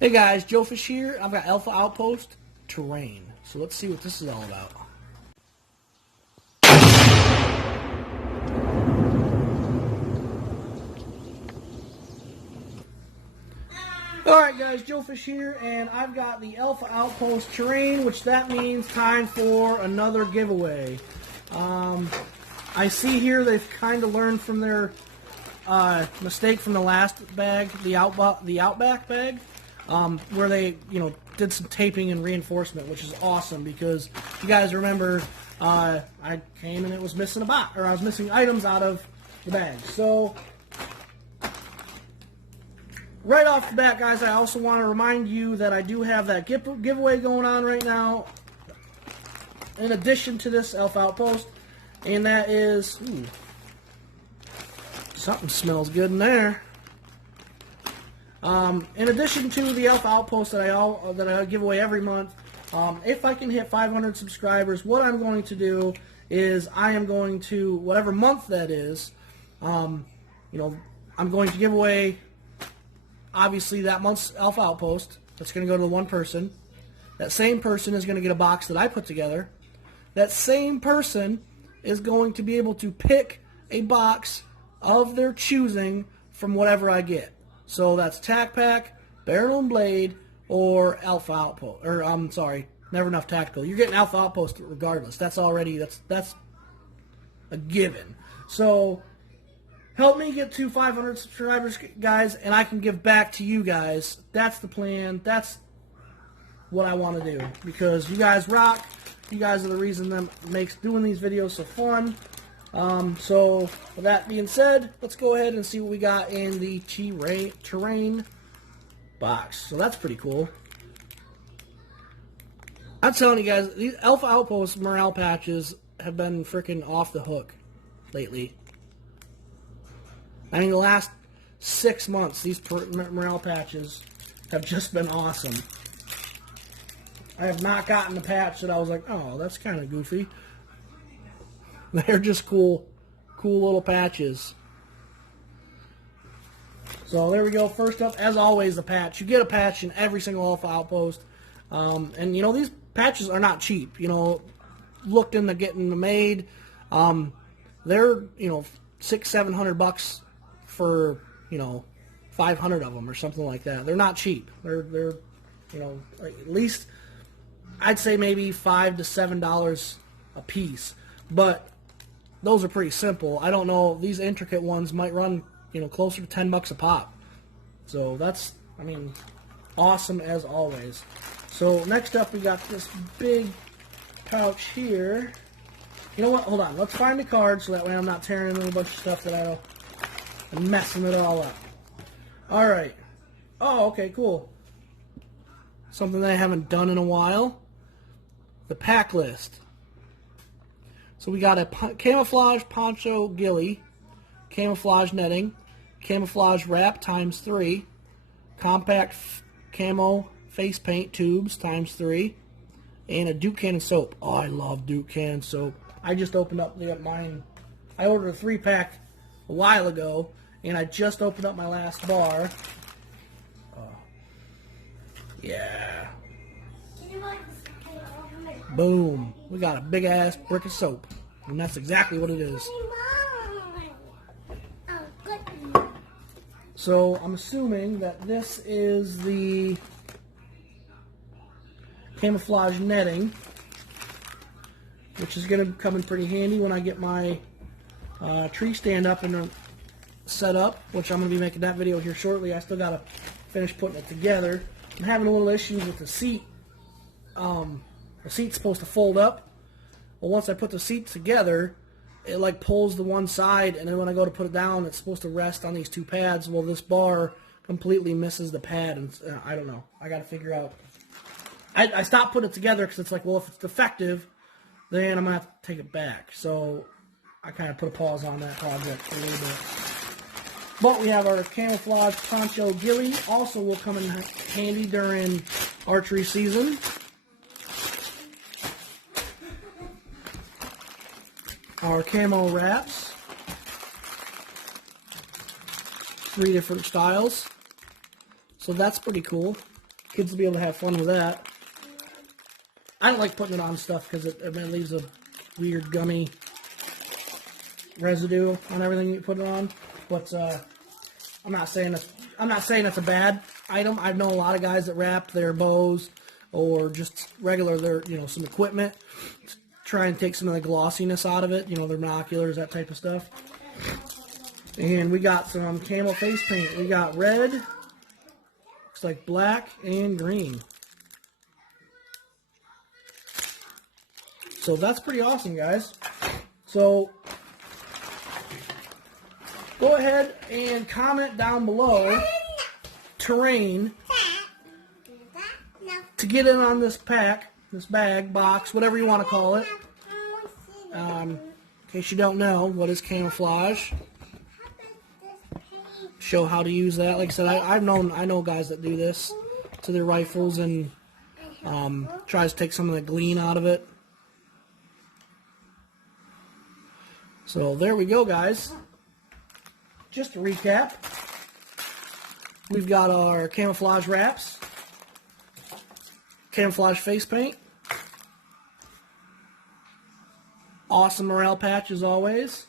Hey guys, Joefish here. I've got Alpha Outpost Terrain. So let's see what this is all about. Alright guys, Joefish here, and I've got the Alpha Outpost Terrain, which that means time for another giveaway. I see here they've kind of learned from their mistake from the last bag, the Outback bag, where they, did some taping and reinforcement, which is awesome because you guys remember I came and it was missing a box, or I was missing items out of the bag. So right off the bat, guys, I also want to remind you that I do have that giveaway going on right now in addition to this Alpha Outpost, and that is, something smells good in there. In addition to the Alpha Outpost that I give away every month, if I can hit 500 subscribers, what I'm going to do is I am going to, whatever month that is, I'm going to give away, obviously, that month's Alpha Outpost. That's going to go to one person. That same person is going to get a box that I put together. That same person is going to be able to pick a box of their choosing from whatever I get. So that's Tac Pack, Barrel and Blade, or Alpha Outpost. Or I'm sorry, Never Enough Tactical. You're getting Alpha Outpost regardless. That's already that's a given. So help me get to 500 subscribers, guys, and I can give back to you guys. That's the plan. That's what I want to do because you guys rock. You guys are the reason that makes doing these videos so fun. So with that being said, let's go ahead and see what we got in the terrain box. So that's pretty cool. I'm telling you guys, these Alpha Outpost morale patches have been freaking off the hook lately. I mean, the last 6 months, these morale patches have just been awesome. I have not gotten a patch that I was like, oh, that's kind of goofy. They're just cool little patches. So there we go. First up, as always, the patch. You get a patch in every single Alpha Outpost. And, these patches are not cheap. Looked into getting them made. They're, $600-700 for, 500 of them or something like that. They're not cheap. They're at least, I'd say maybe $5 to $7 a piece. But those are pretty simple. I don't know. These intricate ones might run, closer to $10 a pop. So that's, awesome as always. So next up, we got this big pouch here. You know what? Hold on. Let's find the card so that way I'm not tearing in a bunch of stuff that I'm messing it all up. All right. Oh, okay, cool. Something that I haven't done in a while. The pack list. So we got a camouflage poncho ghillie, camouflage netting, camouflage wrap ×3, compact camo face paint tubes ×3, and a Duke Cannon soap. Oh, I love Duke Cannon soap. I just opened up mine. I ordered a 3-pack a while ago, and I just opened up my last bar. Oh. Yeah. Boom. We got a big-ass brick of soap. And that's exactly what it is. So, I'm assuming that this is the camouflage netting, which is going to come in pretty handy when I get my tree stand up and set up, which I'm going to be making that video here shortly. I still got to finish putting it together. I'm having a little issues with the seat. The seat's supposed to fold up. Well, once I put the seat together, it like pulls the one side, and then when I go to put it down, it's supposed to rest on these 2 pads. Well, this bar completely misses the pad, and I don't know. I got to figure out. I stopped putting it together because it's like, well, if it's defective, then I'm going to have to take it back. So I kind of put a pause on that project for a little bit. But we have our camouflage poncho ghillie. Also will come in handy during archery season. Our camo wraps. 3 different styles. So that's pretty cool. Kids will be able to have fun with that. I don't like putting it on stuff because it leaves a weird gummy residue on everything you put it on. But I'm not saying it's a bad item. I know a lot of guys that wrap their bows or just regular some equipment to try and take some of the glossiness out of it. Their binoculars, that type of stuff. And we got some camel face paint. We got red, looks like black, and green. So that's pretty awesome, guys. So go ahead and comment down below terrain to get in on this pack, this bag, box, whatever you want to call it. In case you don't know, what is camouflage? Show how to use that. Like I said, I know guys that do this to their rifles and tries to take some of the gleam out of it. So there we go, guys. Just to recap, we've got our camouflage wraps, camouflage face paint, awesome morale patch as always,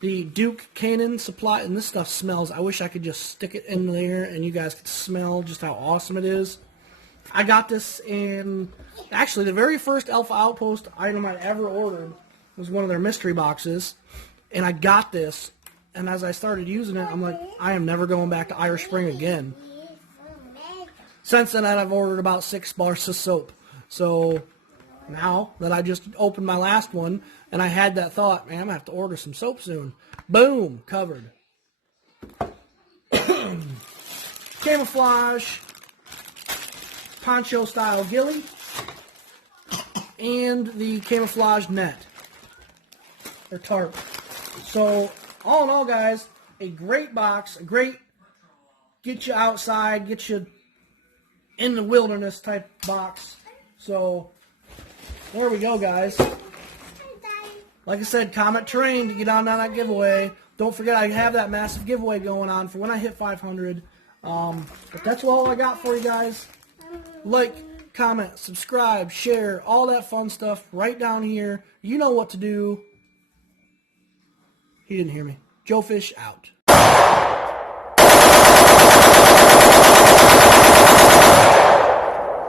the Duke Cannon supply, and this stuff smells. I wish I could just stick it in there and you guys could smell just how awesome it is. I got this in, actually the very first Alpha Outpost item I ever ordered was one of their mystery boxes, and I got this, and as I started using it, I'm like, I am never going back to Irish Spring again. Since then, I've ordered about 6 bars of soap. So now that I just opened my last one, and I had that thought, man, I'm going to have to order some soap soon. Boom, covered. Camouflage, poncho style ghillie, and the camouflage net. Or tarp. So, all in all, guys, a great box, a great get you outside, get you in the wilderness type box. So, there we go, guys. Like I said, comment terrain to get on that giveaway. Don't forget, I have that massive giveaway going on for when I hit 500. But that's all I got for you guys. Like, comment, subscribe, share, all that fun stuff right down here. You know what to do. He didn't hear me. Joefish out.